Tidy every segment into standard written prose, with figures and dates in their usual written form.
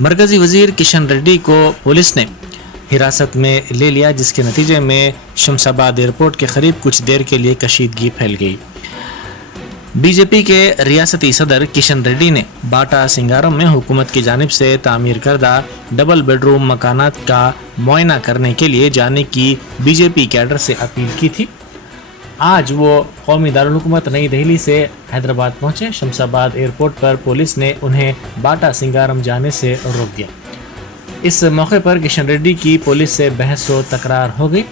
मरकजी वजीर किशन रेड्डी को पुलिस ने हिरासत में ले लिया, जिसके नतीजे में शमशाबाद एयरपोर्ट के करीब कुछ देर के लिए कशीदगी फैल गई। बीजेपी के रियासती सदर किशन रेड्डी ने बाटा सिंगारम में हुकूमत की जानिब से तामीर करदा डबल बेडरूम मकानात का मुआयना करने के लिए जाने की बीजेपी कैडर से अपील की थी। आज वो कौमी दारुल हुकूमत नई दिल्ली से हैदराबाद पहुंचे। शमशाबाद एयरपोर्ट पर पुलिस ने उन्हें बाटा सिंगारम जाने से रोक दिया। इस मौके पर किशन रेड्डी की पुलिस से बहस व तकरार हो गई।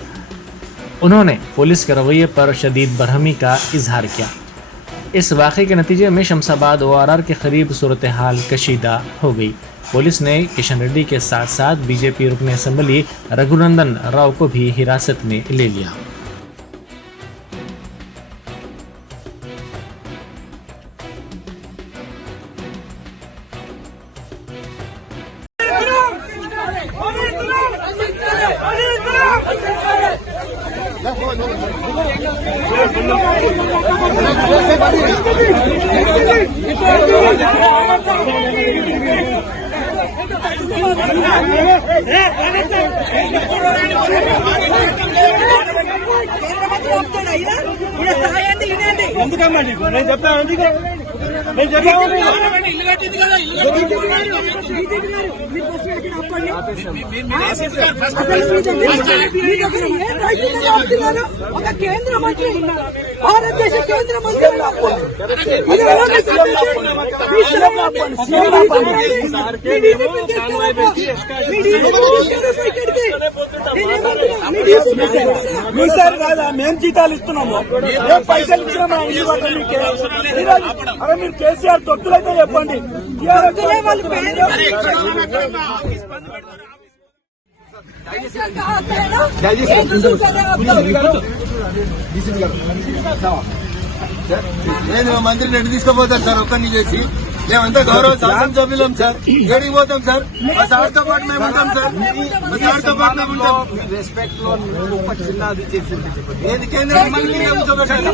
उन्होंने पुलिस के रवैये पर शदीद बरहमी का इजहार किया। इस वाक़े के नतीजे में शमशाबाद ORR के करीब सूरत हाल कशीदा हो गई। पुलिस ने किशन रेड्डी के साथ साथ बीजेपी रुकन असम्बली रघुनंदन राव को भी हिरासत में ले लिया। ఎందుకమ్మండి నేను చెప్తాను ఎందుకు నేను చెప్పాను ఒక కేంద్ర మంత్రి భారతదేశ కేంద్ర మంత్రి సార్ కాదా మేము జీతాలు ఇస్తున్నాము, మేము పైసలు ఇచ్చినాము. అరే మీరు కేసీఆర్ తొత్తులైతే చెప్పండి. నేను మంత్రిని ఎటు తీసుకుపోతాను సార్ ఒక్కరిని చేసి? మేమంతా గౌరవ శాసనసభ్యులం సార్, ఏడికి పోతాం సార్? మా సార్తో పాటు మేము ఉంటాం సార్, మా సార్తో పాటు మేము ఉంటాం. రెస్పెక్ట్ లో చిన్నది చేసింది ఏది కేంద్రం కూర్చోబెట్టారు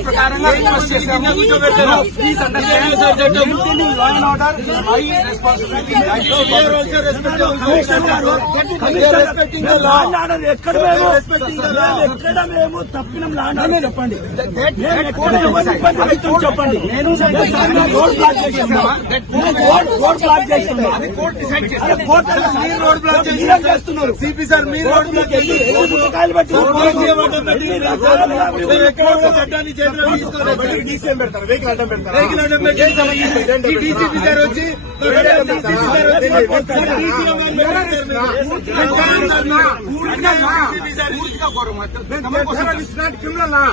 ఎక్కడ మేము తప్పినం లాంటి చెప్పండి, చెప్పండి. నేను రోడ్ బ్లాక్ చేస్తున్నా, రోడ్ బ్లాక్ చేస్తున్నా, రోడ్ బ్లాక్ చేస్తున్నారు. సిపి సార్ మీరు రోడ్ బ్లాక్ కాయలు బట్టి చట్టాన్ని చేతిలో తీసుకోలేదు. డీసీఎం పెడతారు, వెహికల్ అడ్డం పెడతారు. డీసీపీ సార్ వచ్చి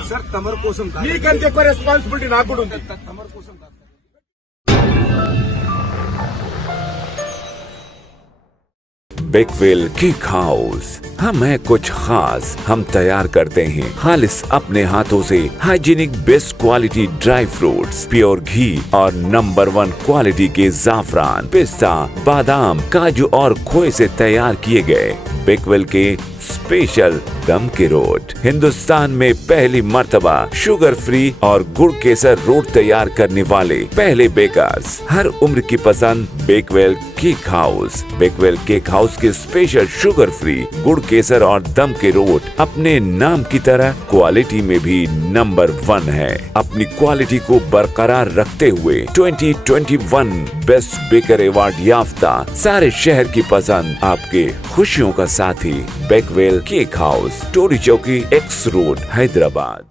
సార్ తమరు కోసం మీకంటే ఎక్కువ రెస్పాన్సిబిలిటీ నాకు కూడా ఉంది. తమరు కోసం बेकवेल केक हाउस। हम है कुछ खास, हम तैयार करते हैं खालिस अपने हाथों से hygienic best quality dry fruits, pure घी और नंबर 1 क्वालिटी के जाफरान, पिस्ता, बादाम, काजू और खोए से तैयार किए गए बेकवेल के स्पेशल दम के रोट। हिंदुस्तान में पहली मर्तबा शुगर फ्री और गुड़ केसर रोट तैयार करने वाले पहले बेकर्स। हर उम्र की पसंद Bakewell cake house. Bakewell cake house के स्पेशल शुगर फ्री गुड़ केसर और दम के रोट अपने नाम की तरह क्वालिटी में भी नंबर 1 है। अपनी क्वालिटी को बरकरार रखते हुए 2021 बेस्ट बेकर अवार्ड याफ्ता सारे शहर की पसंद, आपके खुशियों का साथी बेकवेल केक हाउस, टोरी चौकी, X रोड, हैदराबाद।